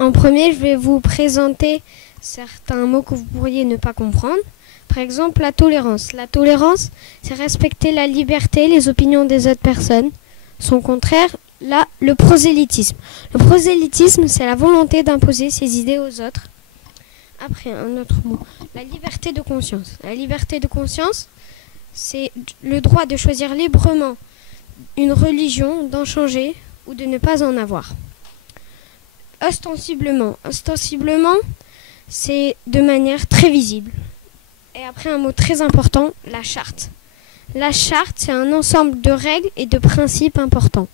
En premier, je vais vous présenter certains mots que vous pourriez ne pas comprendre. Par exemple, la tolérance. La tolérance, c'est respecter la liberté, les opinions des autres personnes. Son contraire, là, le prosélytisme. Le prosélytisme, c'est la volonté d'imposer ses idées aux autres. Après, un autre mot, la liberté de conscience. La liberté de conscience, c'est le droit de choisir librement une religion, d'en changer ou de ne pas en avoir. Ostensiblement. Ostensiblement, c'est de manière très visible. Et après, un mot très important, la charte. La charte, c'est un ensemble de règles et de principes importants.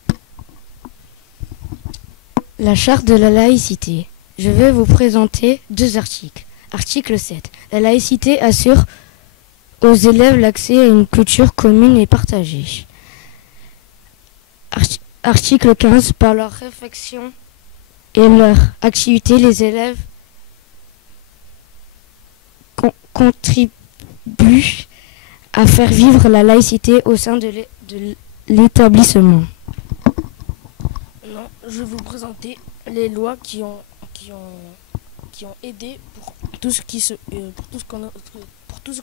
La charte de la laïcité. Je vais vous présenter 2 articles. Article 7. La laïcité assure aux élèves l'accès à une culture commune et partagée. Article 15. Par leur réflexion et leur activité, les élèves contribuent à faire vivre la laïcité au sein de l'établissement. Non, je vais vous présenter les lois qui ont aidé pour tout ce que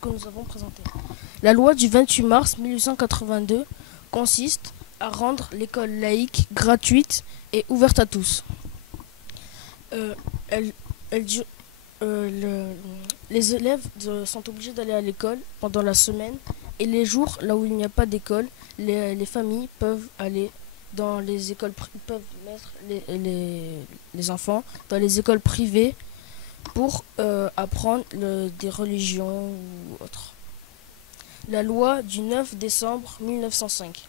nous avons présenté. La loi du 28 mars 1882 consiste à rendre l'école laïque gratuite et ouverte à tous. Les élèves sont obligés d'aller à l'école pendant la semaine et les jours là où il n'y a pas d'école, les familles peuvent aller dans les écoles, peuvent mettre les enfants dans les écoles privées pour apprendre des religions ou autres. La loi du 9 décembre 1905,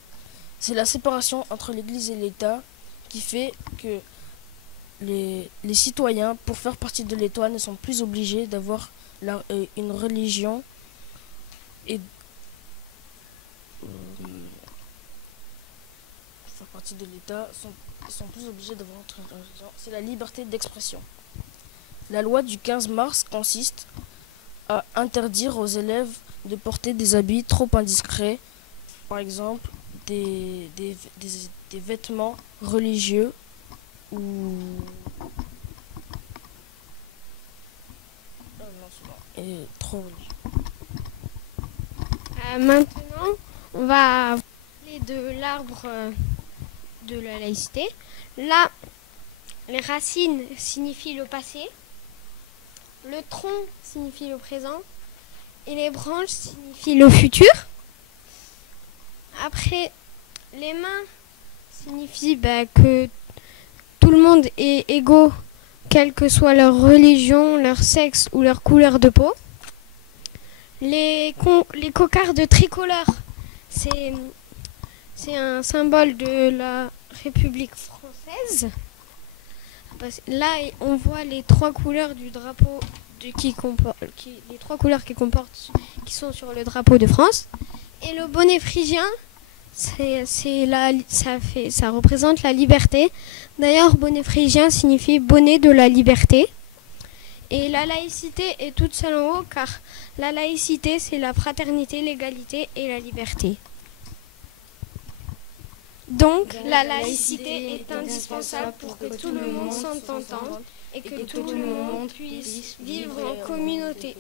c'est la séparation entre l'Église et l'État qui fait que les citoyens, pour faire partie de l'État, ne sont plus obligés d'avoir une religion et faire partie de l'État, sont plus obligés d'avoir une religion. C'est la liberté d'expression. La loi du 15 mars consiste à interdire aux élèves de porter des habits trop indiscrets, par exemple des vêtements religieux ou trop religieux. Maintenant, on va parler de l'arbre de la laïcité. Là, les racines signifient le passé, le tronc signifie le présent et les branches signifient le futur. Après, les mains signifient que tout le monde est égaux, quelle que soit leur religion, leur sexe ou leur couleur de peau. Les cocardes tricolores, c'est un symbole de la République française. Là, on voit les 3 couleurs du drapeau qui sont sur le drapeau de France. Et le bonnet phrygien, ça représente la liberté. D'ailleurs, bonnet phrygien signifie bonnet de la liberté. Et la laïcité est toute seule en haut, car la laïcité, c'est la fraternité, l'égalité et la liberté. Donc, la laïcité est indispensable pour que tout le monde s'entende et que tout le monde puisse vivre en communauté.